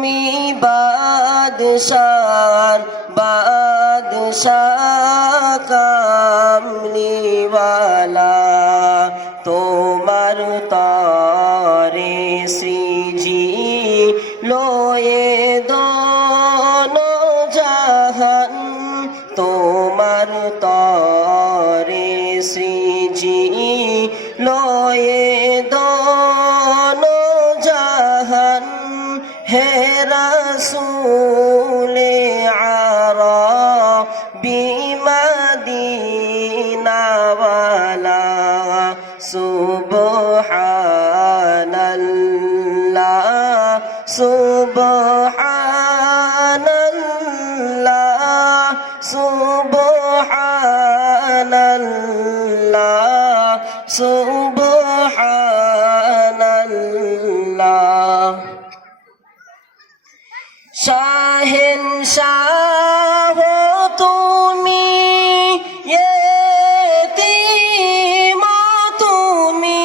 তুমি বাদশার বাদশাহ কামলিওয়ালা তোমার তরে সৃজি লয়ে দোনো জাহান তোমার তরে সৃজি লয়ে দোনো জাহান হে রাসূলে আরবি মদিনাওয়ালা সুবহানাল্লাহ সুবহানাল্লাহ সুবহানাল্লাহ সুবহানাল্লাহ শাহেনশাহ তুমি ইয়েতীম তুমি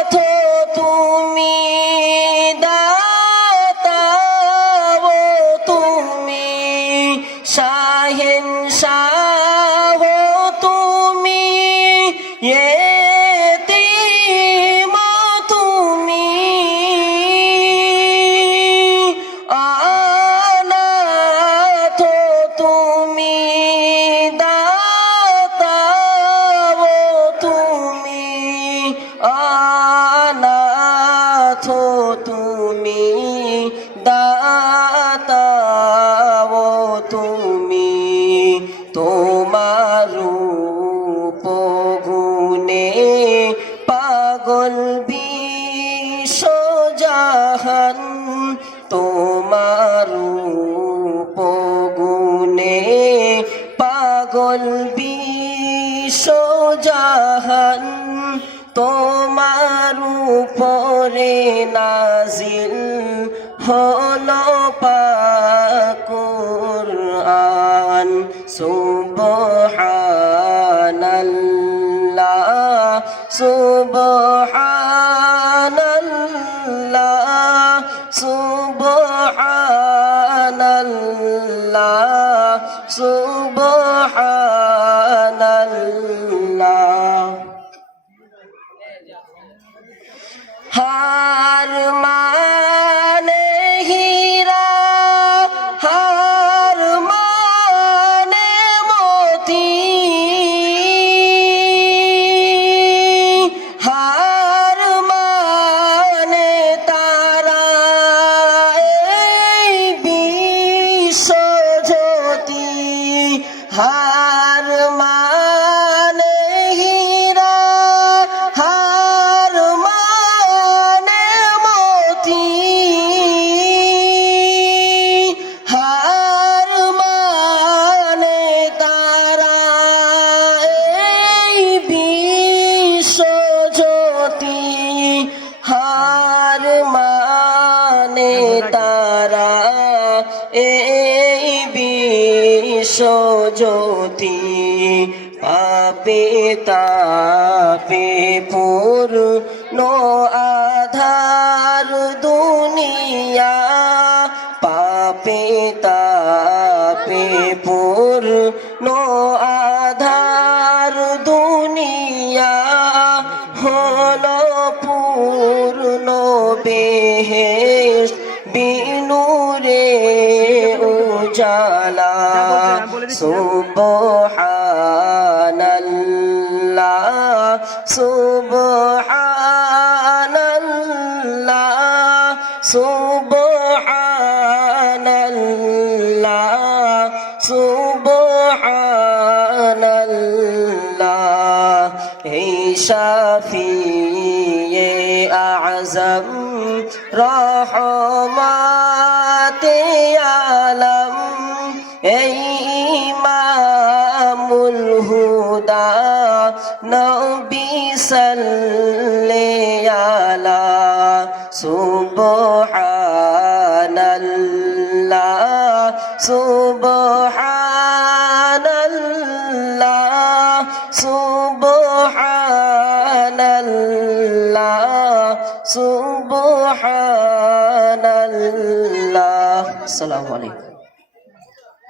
অনাথ তুমি দাতা তুমি শাহেনশাহ তুমি তুমি দাতাও তুমি তোমার রূপ গুণে পাগল বিশ্বজাহান তোমার রূপ গুণে পাগল বিশ্বজাহান তোমার উপরে নাজিল হলো পাক কুরআন সুবহানাল্লাহ সুবহানাল্লাহ সুবহানাল্লাহ সুবহানাল্লাহ হার মানে হীরা হার মানে মতি হার মানে তারা এই বিশ্বজ্যোতি হার মানে হীরা হার মানে তারা এই বিশ্বজ্যোতি পাপে তাপে পূর্ণ আধার দুনিয়া পাপে তাপে পূর্ণ আধার দুনিয়া হলো পূর্ণ বেহেশত বিনুরে উজালা সুবহানাল্লাহ সুবহানাল্লাহ সুবহানাল্লাহ সুবহানাল্লাহ এই শাফিয়ে আযম রহমাতে আলম এই ইমামুল হুদা নবী সাল্লাল্লাহু আলা সুবহানাল্লাহ সুবহানাল্লাহ সুবহানাল্লাহ সুবহানাল্লাহ। আসসালামু আলাইকুম।